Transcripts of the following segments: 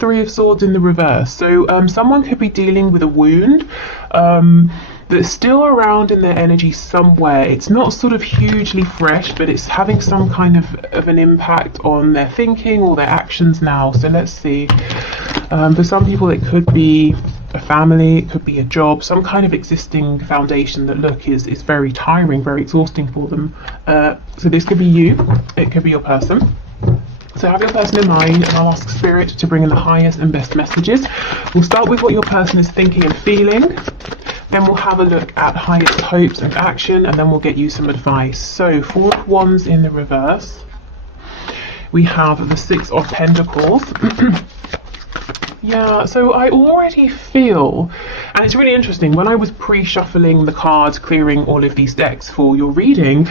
Three of Swords in the reverse. So someone could be dealing with a wound that's still around in their energy somewhere. It's not sort of hugely fresh, but it's having some kind of an impact on their thinking or their actions now. So let's see. For some people it could be a family, it could be a job, some kind of existing foundation that is very tiring, very exhausting for them. So this could be you, it could be your person. So have your person in mind, and I'll ask Spirit to bring in the highest and best messages. We'll start with what your person is thinking and feeling, then we'll have a look at highest hopes and action, and then we'll get you some advice. So 4 of Wands in the reverse, we have the 6 of Pentacles. Yeah, so I already feel, and it's really interesting, when I was pre-shuffling the cards, clearing all of these decks for your reading,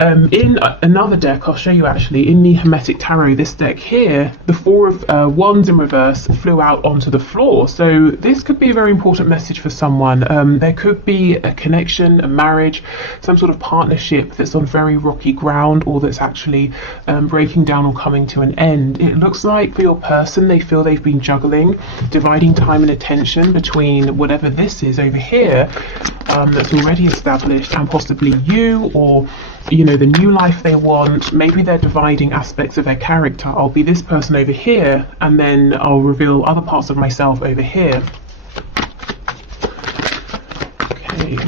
in another deck, I'll show you actually, in the Hermetic Tarot, this deck here, the 4 of Wands in reverse flew out onto the floor. So this could be a very important message for someone. There could be a connection, a marriage, some sort of partnership that's on very rocky ground, or that's actually breaking down or coming to an end. It looks like for your person, they feel they've been juggling, dividing time and attention between whatever this is over here that's already established, and possibly you, or the new life they want. Maybe they're dividing aspects of their character. I'll be this person over here, and then I'll reveal other parts of myself over here. Okay.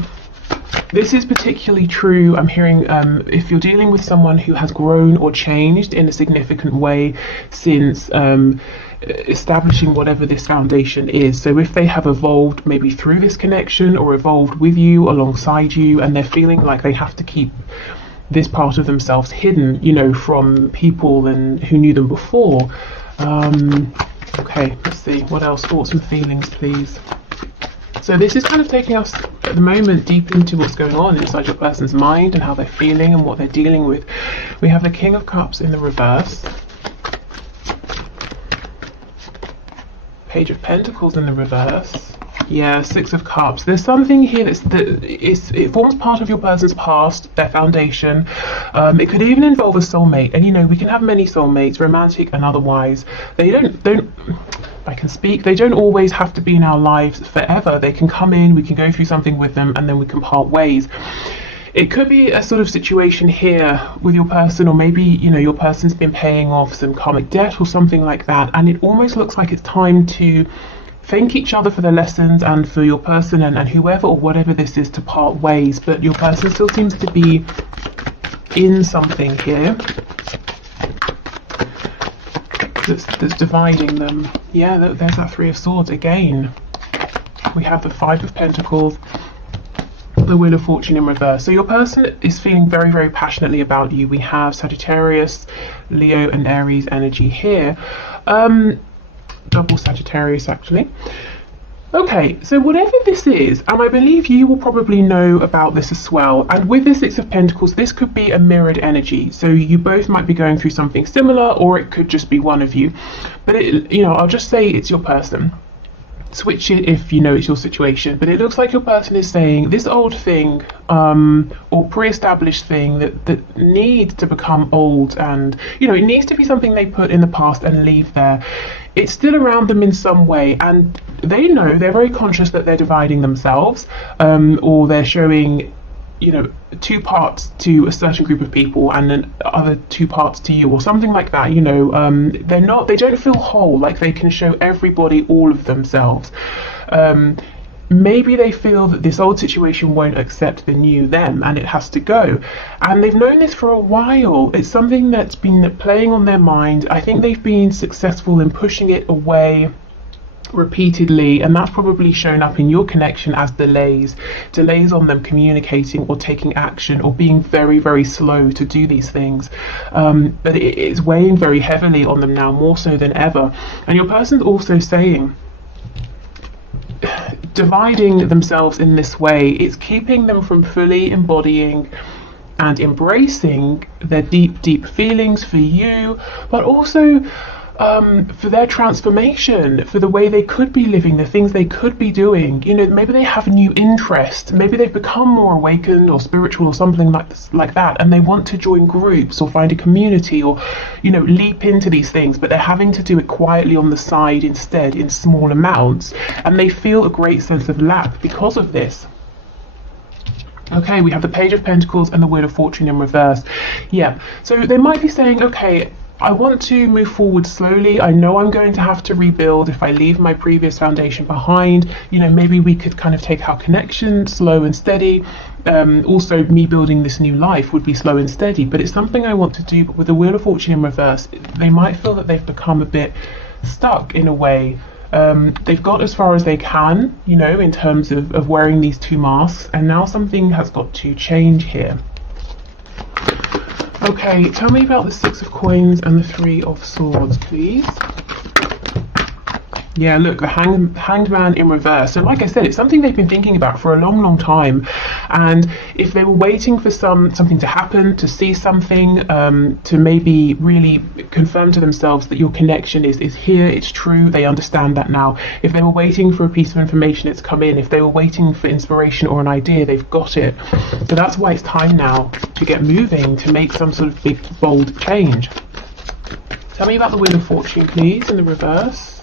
This is particularly true, I'm hearing, if you're dealing with someone who has grown or changed in a significant way since establishing whatever this foundation is. So if they have evolved maybe through this connection, or evolved with you, alongside you, and they're feeling like they have to keep this part of themselves hidden, from people who knew them before. Okay, let's see, what else? Thoughts and feelings, please. So this is kind of taking us at the moment deep into what's going on inside your person's mind and how they're feeling and what they're dealing with. We have the King of Cups in the reverse, Page of Pentacles in the reverse. Yeah, 6 of Cups. There's something here it forms part of your person's past, their foundation. It could even involve a soulmate, and we can have many soulmates, romantic and otherwise. They don't I can speak. They don't always have to be in our lives forever. They can come in, we can go through something with them, and then we can part ways. It could be a sort of situation here with your person, or maybe your person's been paying off some karmic debt or something like that, and it almost looks like it's time to thank each other for their lessons, and for your person and whoever or whatever this is to part ways. But your person still seems to be in something here that's dividing them. Yeah, there's that 3 of Swords again. We have the 5 of Pentacles, the Wheel of Fortune in reverse. So your person is feeling very, very passionately about you. We have Sagittarius, Leo and Aries energy here. Double Sagittarius actually. Okay, so whatever this is, and I believe you will probably know about this as well, and with the 6 of Pentacles, this could be a mirrored energy. So you both might be going through something similar, or it could just be one of you. But I'll just say it's your person. Switch it if it's your situation, but it looks like your person is saying this old thing or pre-established thing that needs to become old, and it needs to be something they put in the past and leave there. It's still around them in some way, and they know, they're very conscious that they're dividing themselves, or they're showing 2 parts to a certain group of people and then other 2 parts to you, or something like that. They don't feel whole, like they can show everybody all of themselves. Maybe they feel that this old situation won't accept the new them, and it has to go, and they've known this for a while. It's something that's been playing on their mind. I think they've been successful in pushing it away repeatedly, and that's probably shown up in your connection as delays on them communicating or taking action, or being very, very slow to do these things. But it's weighing very heavily on them now, more so than ever. And your person's also saying, dividing themselves in this way, it's keeping them from fully embodying and embracing their deep, deep feelings for you, but also for their transformation, for the way they could be living, the things they could be doing. You know, maybe they have a new interest, maybe they've become more awakened or spiritual or something like that, and they want to join groups or find a community or, you know, leap into these things, but they're having to do it quietly on the side instead in small amounts, and they feel a great sense of lack because of this. Okay, we have the Page of Pentacles and the Wheel of Fortune in reverse. Yeah, so they might be saying, okay, I want to move forward slowly. I know I'm going to have to rebuild if I leave my previous foundation behind. You know, maybe we could kind of take our connection slow and steady. Also, me building this new life would be slow and steady, but it's something I want to do. But with the Wheel of Fortune in reverse, they might feel that they've become a bit stuck in a way. They've got as far as they can, you know, in terms of wearing these two masks, and now something has got to change here. Okay, tell me about the Six of Coins and the Three of Swords, please. Yeah, look, the Hanged Man in reverse. So like I said, it's something they've been thinking about for a long, long time. And if they were waiting for something to happen, to see something, to maybe really confirm to themselves that your connection is here, it's true, they understand that now. If they were waiting for a piece of information, it's come in. If they were waiting for inspiration or an idea, they've got it. So that's why it's time now to get moving, to make some sort of big, bold change. Tell me about the Wheel of Fortune, please, in the reverse.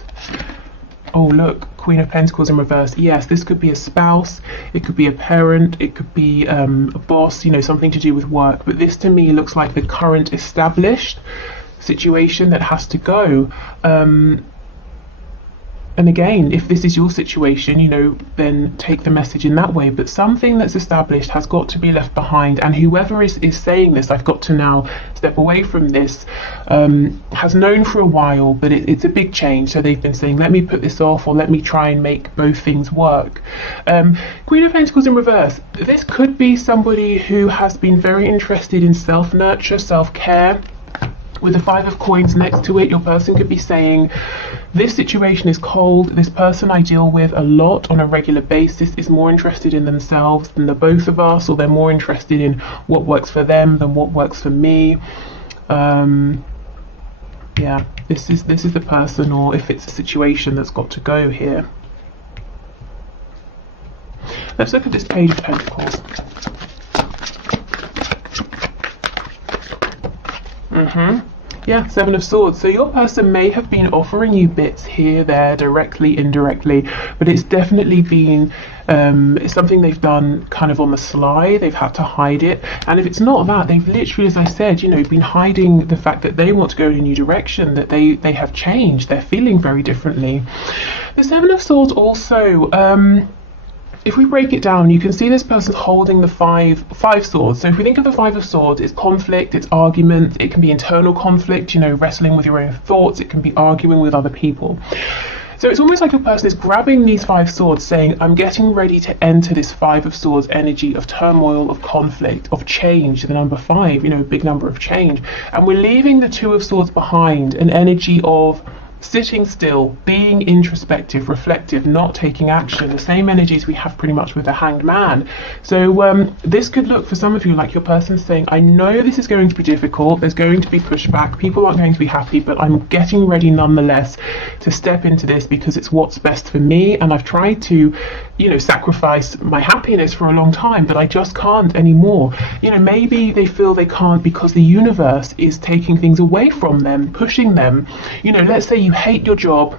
Oh, look, Queen of Pentacles in reverse. Yes, this could be a spouse, it could be a parent, it could be a boss, you know, something to do with work. But this to me looks like the current established situation that has to go. And again, if this is your situation, you know, then take the message in that way. But something that's established has got to be left behind. And whoever is saying this, I've got to now step away from this, has known for a while, but it's a big change. So they've been saying, let me put this off, or let me try and make both things work. Queen of Pentacles in reverse. This could be somebody who has been very interested in self-nurture, self-care. With the Five of Coins next to it, your person could be saying, this situation is cold, this person I deal with a lot on a regular basis is more interested in themselves than the both of us, or they're more interested in what works for them than what works for me. Yeah, this is the person, or if it's a situation that's got to go here. Let's look at this Page of Pentacles. Yeah, Seven of Swords. So your person may have been offering you bits here, there, directly, indirectly, but it's definitely been it's something they've done kind of on the sly. They've had to hide it. And if it's not that, they've literally, as I said, you know, been hiding the fact that they want to go in a new direction, that they have changed. They're feeling very differently. The Seven of Swords also, if we break it down, you can see this person holding the five swords. So if we think of the Five of Swords, it's conflict, it's argument, it can be internal conflict, you know, wrestling with your own thoughts, it can be arguing with other people. So it's almost like a person is grabbing these five swords saying, I'm getting ready to enter this Five of Swords energy of turmoil, of conflict, of change, the number 5, you know, big number of change. And we're leaving the Two of Swords behind, an energy of sitting still, being introspective, reflective, not taking action, the same energies we have pretty much with the Hanged Man. So this could look for some of you like your person saying, I know this is going to be difficult, there's going to be pushback, people aren't going to be happy, but I'm getting ready nonetheless to step into this because it's what's best for me, and I've tried to, you know, sacrifice my happiness for a long time, but I just can't anymore. You know, maybe they feel they can't because the universe is taking things away from them, pushing them. You know, let's say you hate your job,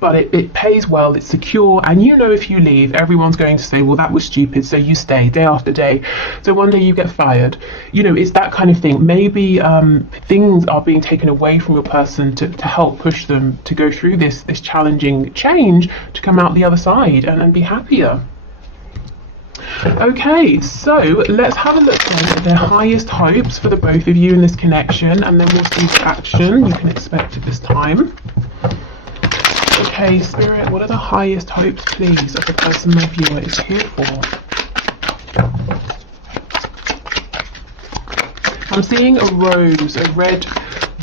but it pays well, it's secure, and you know if you leave, everyone's going to say, well, that was stupid, so you stay day after day. So one day you get fired. You know, it's that kind of thing. Maybe things are being taken away from your person to help push them to go through this challenging change, to come out the other side and be happier. Okay, so let's have a look at their highest hopes for the both of you in this connection, and then we'll see the action you can expect at this time. Okay, Spirit, what are the highest hopes, please, of the person my viewer is here for? I'm seeing a rose, a red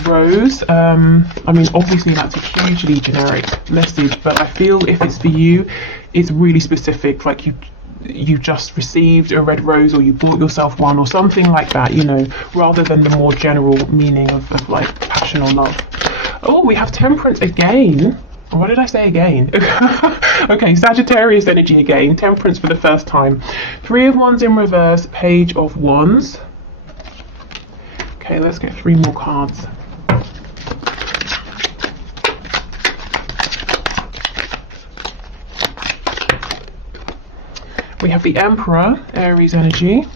rose. I mean, obviously that's a hugely generic message, but I feel if it's for you, it's really specific, like you just received a red rose, or you bought yourself one, or something like that, you know, rather than the more general meaning of like passion or love. Oh, we have Temperance again. What did I say again? Okay, Sagittarius energy again. Temperance for the first time. Three of Wands in reverse, Page of Wands. Okay, let's get 3 more cards. We have the Emperor, Aries energy.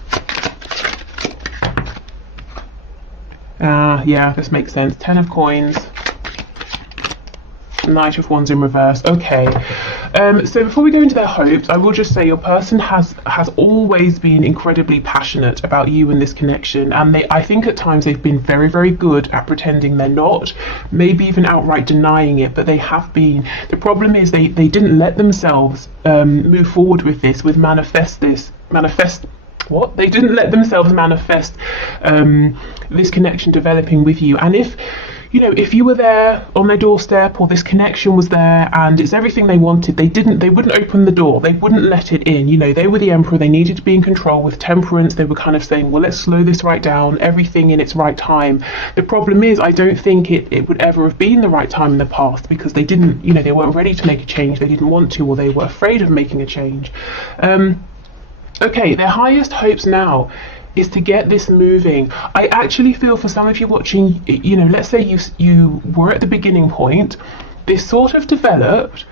Yeah, this makes sense. 10 of Coins. Knight of Wands in reverse. Okay, so before we go into their hopes, I will just say your person has always been incredibly passionate about you and this connection, and I think at times they've been very, very good at pretending they're not, maybe even outright denying it, but they have been. The problem is they didn't let themselves move forward with this, they didn't let themselves manifest this connection developing with you. And if you were there on their doorstep, or this connection was there and it's everything they wanted, they wouldn't open the door, they wouldn't let it in. They were the Emperor, they needed to be in control. With Temperance, they were kind of saying, well, let's slow this right down, everything in its right time. The problem is, I don't think it would ever have been the right time in the past, because they didn't, they weren't ready to make a change, they didn't want to, or they were afraid of making a change. Okay, their highest hopes now is to get this moving. I actually feel for some of you watching, let's say you were at the beginning point, this sort of developed,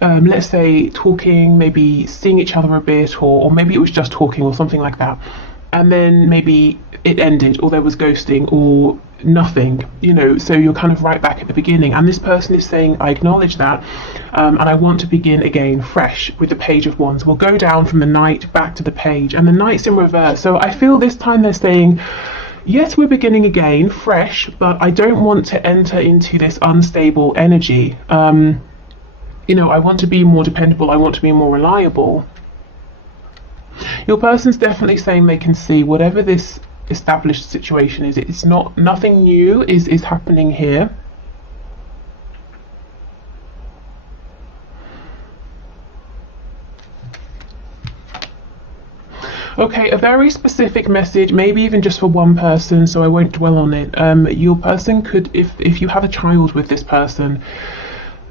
let's say talking, maybe seeing each other a bit, or maybe it was just talking or something like that, and then maybe it ended, or there was ghosting, or nothing, so you're kind of right back at the beginning, and this person is saying, I acknowledge that, and I want to begin again fresh with the Page of Wands. We'll go down from the Knight back to the Page, and the Knight's in reverse. So I feel this time they're saying, yes, we're beginning again fresh, but I don't want to enter into this unstable energy. I want to be more dependable, I want to be more reliable. Your person's definitely saying they can see whatever this established situation is, it's nothing new is happening here. Okay, a very specific message, maybe even just for one person, so I won't dwell on it. Your person could, if you have a child with this person,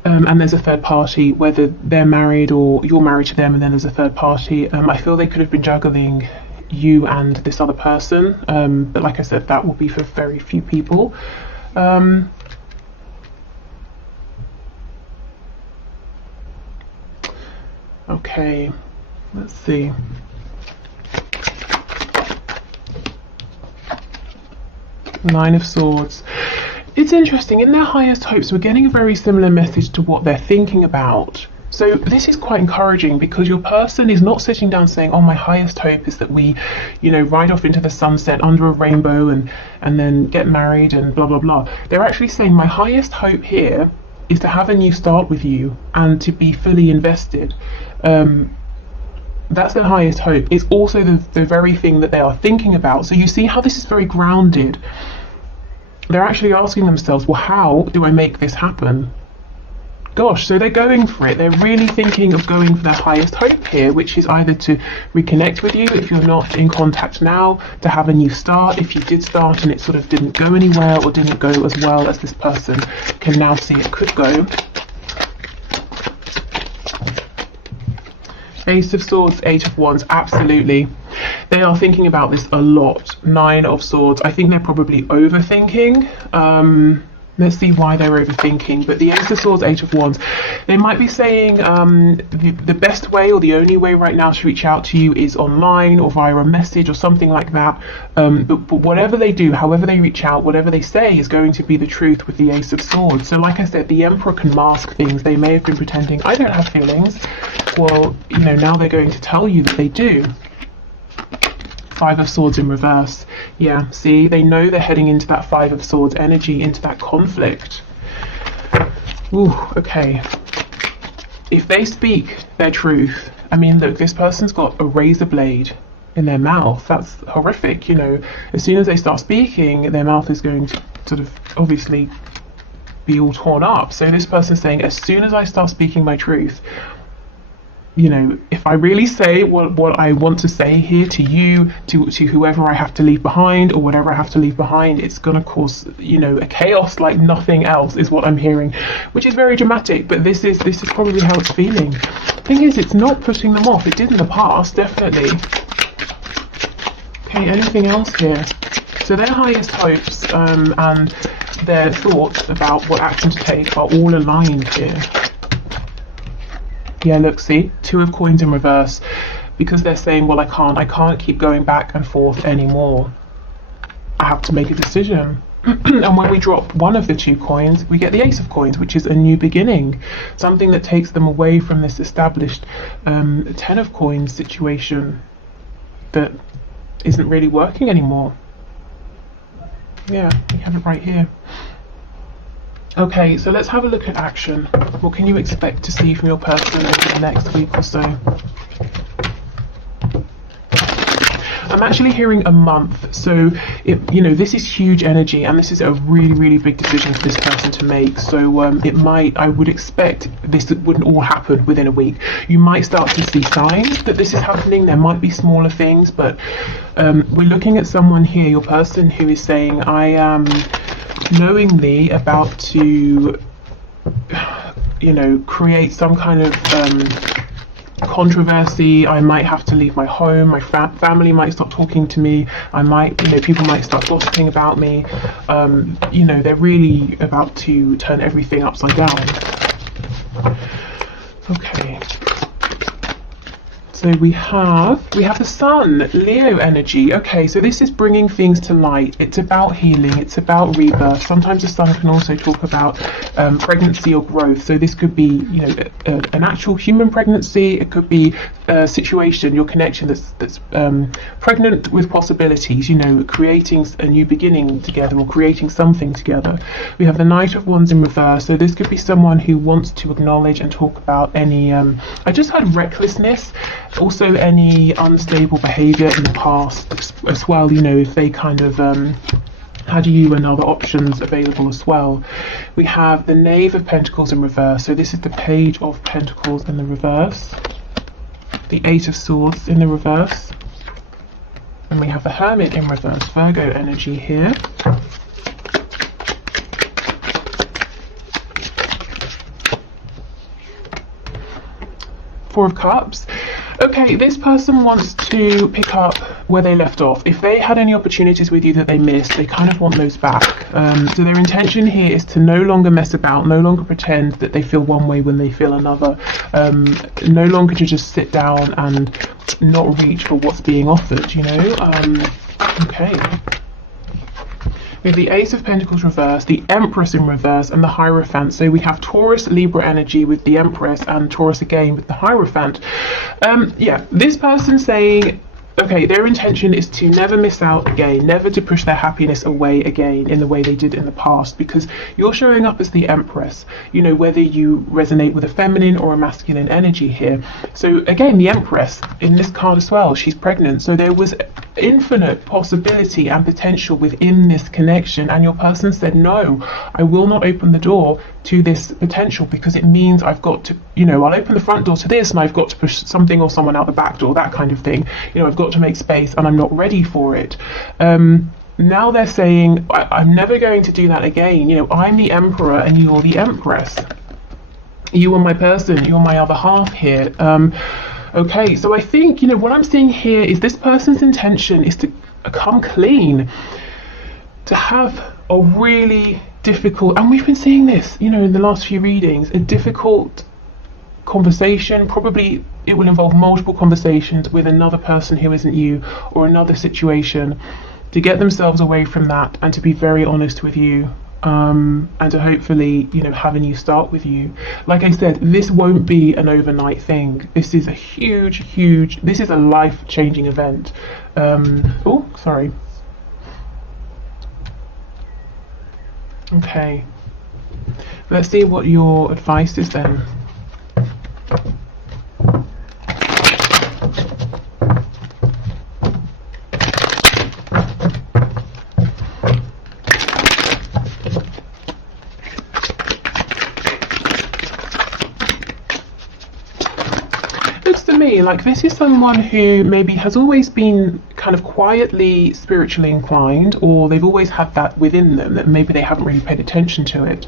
and there's a third party, whether they're married or you're married to them and then there's a third party, I feel they could have been juggling you and this other person, but like I said, that will be for very few people. Okay, let's see. Nine of Swords. It's interesting, in their highest hopes we're getting a very similar message to what they're thinking about. So this is quite encouraging, because your person is not sitting down saying, oh, my highest hope is that we, ride off into the sunset under a rainbow and then get married and blah, blah, blah. They're actually saying, my highest hope here is to have a new start with you and to be fully invested. That's their highest hope. It's also the very thing that they are thinking about. So you see how this is very grounded. They're actually asking themselves, well, how do I make this happen? Gosh, so they're going for it. They're really thinking of going for their highest hope here, which is either to reconnect with you if you're not in contact now, to have a new start if you did start and it sort of didn't go anywhere or didn't go as well as this person can now see it could go. Ace of Swords, Eight of Wands, absolutely. They are thinking about this a lot. Nine of Swords, I think they're probably overthinking. Let's see why they're overthinking. But the Ace of Swords, Eight of Wands, they might be saying the best way or the only way right now to reach out to you is online or via a message or something like that. But whatever they do, however they reach out, whatever they say is going to be the truth with the Ace of Swords. So like I said, the Emperor can mask things. They may have been pretending, I don't have feelings. Well, now they're going to tell you that they do. Five of Swords in reverse. Yeah, see, they know they're heading into that Five of Swords energy, into that conflict. Ooh, okay. If they speak their truth, I mean, look, this person's got a razor blade in their mouth. That's horrific, As soon as they start speaking, their mouth is going to sort of obviously be all torn up. So this person's saying, as soon as I start speaking my truth, you know, if I really say what I want to say here to you, to whoever I have to leave behind or whatever I have to leave behind, it's going to cause, you know, a chaos like nothing else is what I'm hearing, which is very dramatic, but this is probably how it's feeling. Thing is, it's not putting them off. It did in the past, definitely. Okay, anything else here? So their highest hopes and their thoughts about what action to take are all aligned here. Yeah, look, see, 2 of coins in reverse, because they're saying, well, I can't keep going back and forth anymore. I have to make a decision. And when we drop one of the 2 coins, we get the Ace of Coins, which is a new beginning, something that takes them away from this established 10 of Coins situation that isn't really working anymore. Yeah, we have it right here. Okay, so let's have a look at action. What can you expect to see from your person over the next week or so? I'm actually hearing a month, so you know, this is huge energy, and this is a really, really big decision for this person to make. So I would expect this wouldn't all happen within a week. You might start to see signs that this is happening. There might be smaller things, but we're looking at someone here, your person, who is saying, I am knowingly about to, you know, create some kind of controversy. I might have to leave my home. My family might stop talking to me. I might, you know, people might start gossiping about me. You know, they're really about to turn everything upside down. Okay. So we have the Sun, Leo energy. Okay, so this is bringing things to light. It's about healing. It's about rebirth. Sometimes the Sun can also talk about pregnancy or growth. So this could be, you know, an actual human pregnancy. It could be a situation, your connection that's pregnant with possibilities. You know, creating a new beginning together or creating something together. We have the Knight of Wands in reverse. So this could be someone who wants to acknowledge and talk about any. I just had recklessness. Also any unstable behaviour in the past as well, you know, if they kind of had you and other options available as well. We have the Knave of Pentacles in reverse, so this is the Page of Pentacles in the reverse, the 8 of Swords in the reverse, and we have the Hermit in reverse, Virgo energy here. Four of Cups. Okay, this person wants to pick up where they left off. If they had any opportunities with you that they missed, they kind of want those back. So their intention here is to no longer mess about, no longer pretend that they feel one way when they feel another, no longer to just sit down and not reach for what's being offered, you know? Okay. We have the Ace of Pentacles reverse, the Empress in reverse, and the Hierophant. So we have Taurus, Libra energy with the Empress, and Taurus again with the Hierophant. Yeah, this person saying, okay, their intention is to never miss out again, never to push their happiness away again in the way they did in the past, because you're showing up as the Empress, you know, whether you resonate with a feminine or a masculine energy here. So again, the Empress in this card as well, she's pregnant, so there was infinite possibility and potential within this connection, and your person said, no, I will not open the door to this potential because it means I've got to, you know, I'll open the front door to this and I've got to push something or someone out the back door, that kind of thing. You know, I've got to make space and I'm not ready for it. Now they're saying, I'm never going to do that again. You know, I'm the Emperor and you're the Empress. You are my person, you're my other half here. Okay, so I think, you know, what I'm seeing here is this person's intention is to come clean, to have a really difficult, and we've been seeing this, you know, in the last few readings, a difficult conversation. Probably it will involve multiple conversations with another person who isn't you, or another situation, to get themselves away from that and to be very honest with you, and to hopefully, you know, have a new start with you. Like I said, this won't be an overnight thing. This is a huge, this is a life-changing event. Oh, sorry. Okay, let's see what your advice is then. for me, like, this is someone who maybe has always been kind of quietly spiritually inclined, or they've always had that within them, that maybe they haven't really paid attention to it.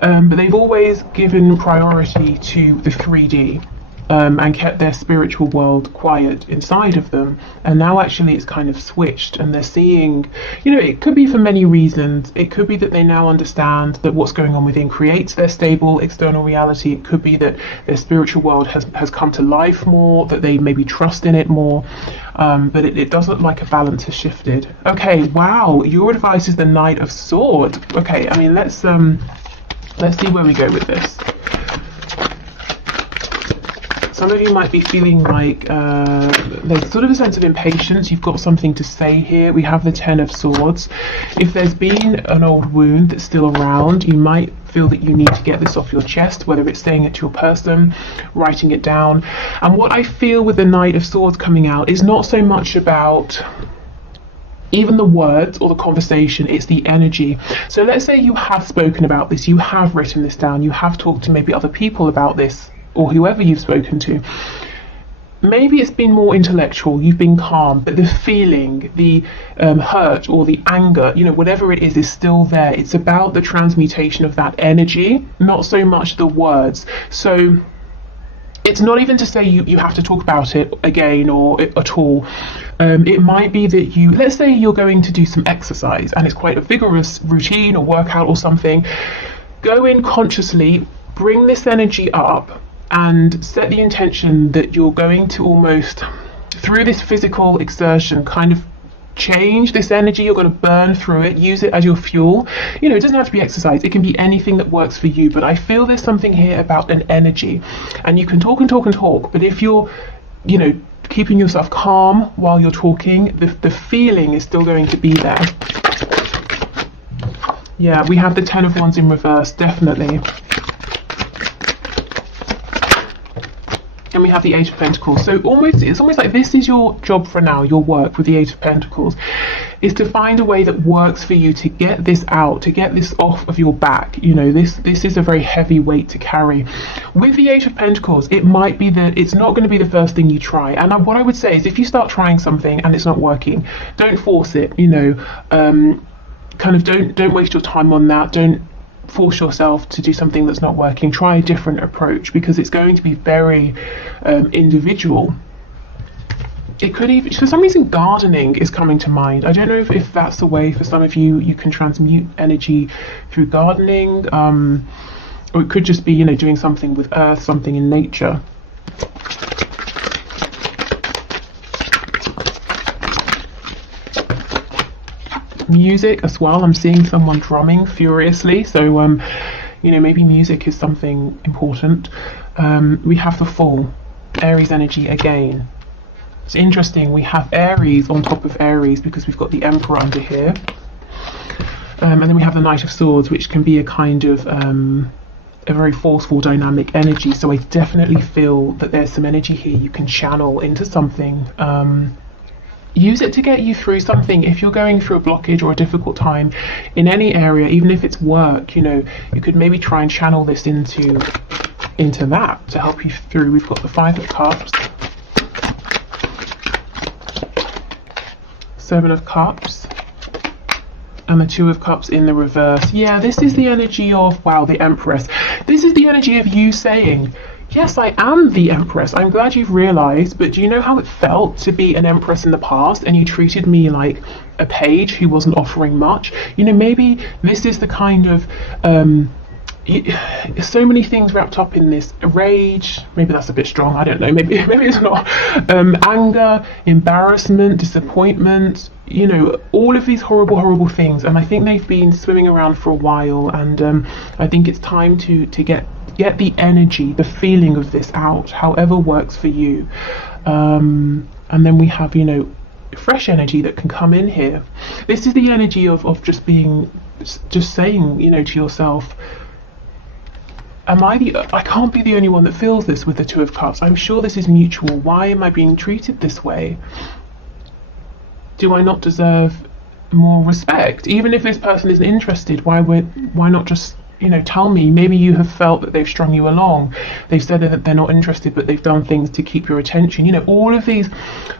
But they've always given priority to the 3D. And kept their spiritual world quiet inside of them, and now actually it's kind of switched, and they're seeing, you know, it could be for many reasons. It could be that they now understand that what's going on within creates their stable external reality. It could be that their spiritual world has come to life more, that they maybe trust in it more, but it does look like a balance has shifted. Okay, wow, your advice is the Knight of Swords. Okay, I mean, let's see where we go with this. Some of you might be feeling like there's sort of a sense of impatience. You've got something to say here. We have the Ten of Swords. If there's been an old wound that's still around, you might feel that you need to get this off your chest, whether it's saying it to your person, writing it down. And what I feel with the Knight of Swords coming out is not so much about even the words or the conversation, it's the energy. So let's say you have spoken about this, you have written this down, you have talked to maybe other people about this, or whoever you've spoken to. Maybe it's been more intellectual, you've been calm, but the feeling, the hurt or the anger, you know, whatever it is still there. It's about the transmutation of that energy, not so much the words. So it's not even to say you have to talk about it again or at all. It might be that let's say you're going to do some exercise and it's quite a vigorous routine or workout or something. Go in consciously, bring this energy up, and set the intention that you're going to almost, through this physical exertion, kind of change this energy. You're going to burn through it, use it as your fuel. You know, it doesn't have to be exercise, it can be anything that works for you, but I feel there's something here about an energy, and you can talk and talk and talk, but if you're, you know, keeping yourself calm while you're talking, the feeling is still going to be there. Yeah, we have the Ten of Wands in reverse, definitely. And we have the Eight of Pentacles. So it's almost like this is your job for now, your work with the Eight of Pentacles, is to find a way that works for you to get this out, to get this off of your back. You know, this is a very heavy weight to carry. With the Eight of Pentacles, it might be that it's not going to be the first thing you try. And what I would say is, if you start trying something and it's not working, don't force it, you know, kind of don't waste your time on that. Don't force yourself to do something that's not working. Try a different approach, because it's going to be very individual. It could even, for some reason, gardening is coming to mind. I don't know if that's the way for some of you. You can transmute energy through gardening, or it could just be, you know, doing something with earth, something in nature. Music as well. I'm seeing someone drumming furiously, so you know, maybe music is something important. We have the Fool, Aries energy again. It's interesting, we have Aries on top of Aries because we've got the Emperor under here, and then we have the Knight of Swords, which can be a kind of a very forceful, dynamic energy. So I definitely feel that there's some energy here you can channel into something. Use it to get you through something. If you're going through a blockage or a difficult time in any area, even if it's work, you know, you could maybe try and channel this into that to help you through. We've got the Five of Cups, Seven of Cups, and the Two of Cups in the reverse. Yeah, this is the energy of, wow, the Empress. This is the energy of you saying, yes, I am the Empress. I'm glad you've realised, but do you know how it felt to be an Empress in the past and you treated me like a page who wasn't offering much? You know, maybe this is the kind of, so many things wrapped up in this. Rage, maybe that's a bit strong, I don't know, maybe it's not. Anger, embarrassment, disappointment, you know, all of these horrible things. And I think they've been swimming around for a while, and I think it's time to get the energy, the feeling of this out, however works for you. And then we have, you know, fresh energy that can come in here. This is the energy of just saying, you know, to yourself, I can't be the only one that feels this with the Two of Cups. I'm sure this is mutual. Why am I being treated this way? Do I not deserve more respect? Even if this person isn't interested, why not just, you know, tell me, maybe you have felt that they've strung you along. They've said that they're not interested, but they've done things to keep your attention. You know, all of these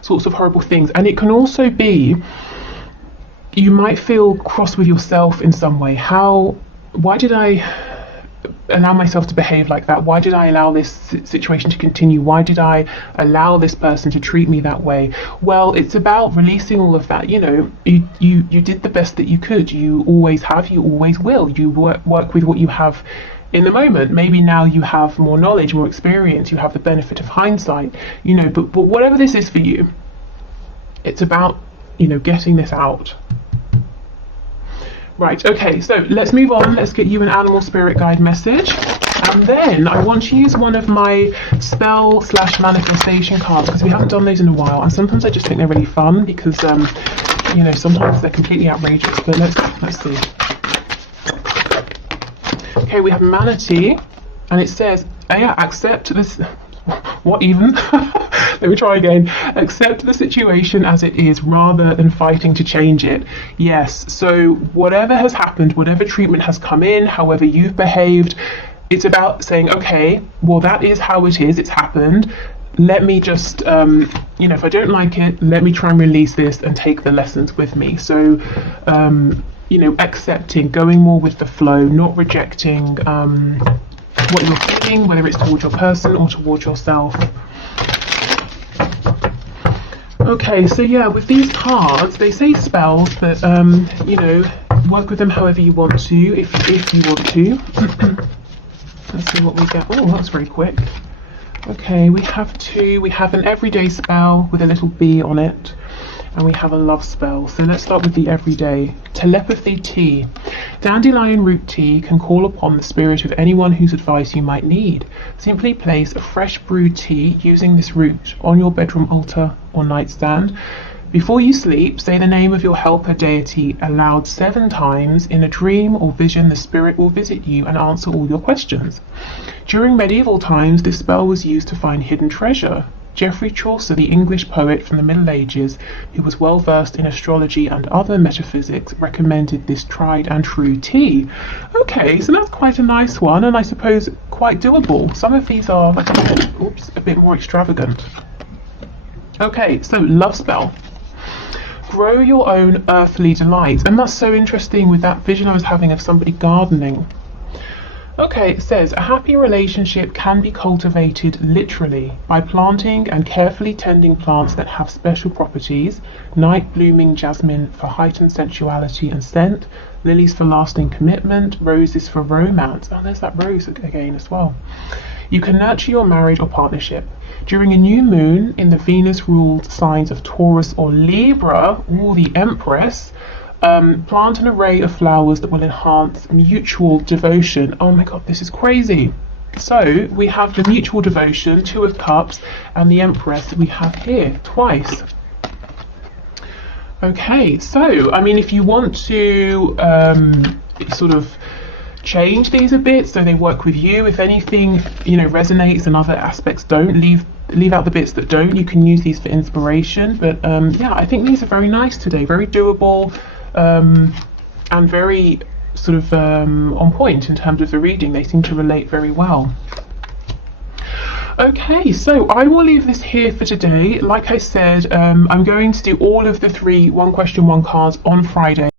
sorts of horrible things. And it can also be, you might feel cross with yourself in some way. Why did I allow myself to behave like that? Why did I allow this situation to continue? Why did I allow this person to treat me that way? Well, it's about releasing all of that. You know, you did the best that you could. You always have, you always will. You work with what you have in the moment. Maybe now you have more knowledge, more experience, you have the benefit of hindsight, you know, but whatever this is for you, it's about, you know, getting this out. Right, okay, so let's move on. Let's get you an animal spirit guide message. And then I want to use one of my spell / manifestation cards, because we haven't done those in a while. And sometimes I just think they're really fun because, you know, sometimes they're completely outrageous. But let's see. Okay, we have Manatee, and it says, yeah, accept this. What even? Let me try again. Accept the situation as it is rather than fighting to change it. Yes, so whatever has happened, whatever treatment has come in, however you've behaved, it's about saying, okay, well, that is how it is, it's happened. Let me just, you know, if I don't like it, let me try and release this and take the lessons with me. So, you know, accepting, going more with the flow, not rejecting what you're feeling, whether it's towards your person or towards yourself. Okay, so yeah, with these cards, they say spells, but you know, work with them however you want to, if you want to. Let's see what we get. Oh, that's very quick. Okay, we have two. We have an everyday spell with a little bee on it, and we have a love spell. So let's start with the everyday. Telepathy tea. Dandelion root tea can call upon the spirit of anyone whose advice you might need. Simply place a fresh brewed tea using this root on your bedroom altar or nightstand. Before you sleep, say the name of your helper deity aloud 7 times. In a dream or vision, the spirit will visit you and answer all your questions. During medieval times, this spell was used to find hidden treasure. Geoffrey Chaucer, the English poet from the Middle Ages, who was well versed in astrology and other metaphysics, recommended this tried and true tea. Okay, so that's quite a nice one, and I suppose quite doable. Some of these are like a bit more extravagant. Okay, so love spell. Grow your own earthly delights. And that's so interesting with that vision I was having of somebody gardening. Okay, it says, a happy relationship can be cultivated literally by planting and carefully tending plants that have special properties. Night blooming jasmine for heightened sensuality and scent, lilies for lasting commitment, roses for romance. Oh, there's that rose again as well. You can nurture your marriage or partnership. During a new moon in the Venus-ruled signs of Taurus or Libra, or the Empress, plant an array of flowers that will enhance mutual devotion. Oh my god, this is crazy. So we have the mutual devotion, 2 of Cups, and the Empress we have here twice. Okay, so I mean, if you want to sort of change these a bit so they work with you, if anything, you know, resonates and other aspects don't, leave out the bits that don't. You can use these for inspiration, but yeah, I think these are very nice today, very doable. And very sort of on point in terms of the reading. They seem to relate very well. Okay, so I will leave this here for today. Like I said, I'm going to do all of the 3 one question, one cards on Friday.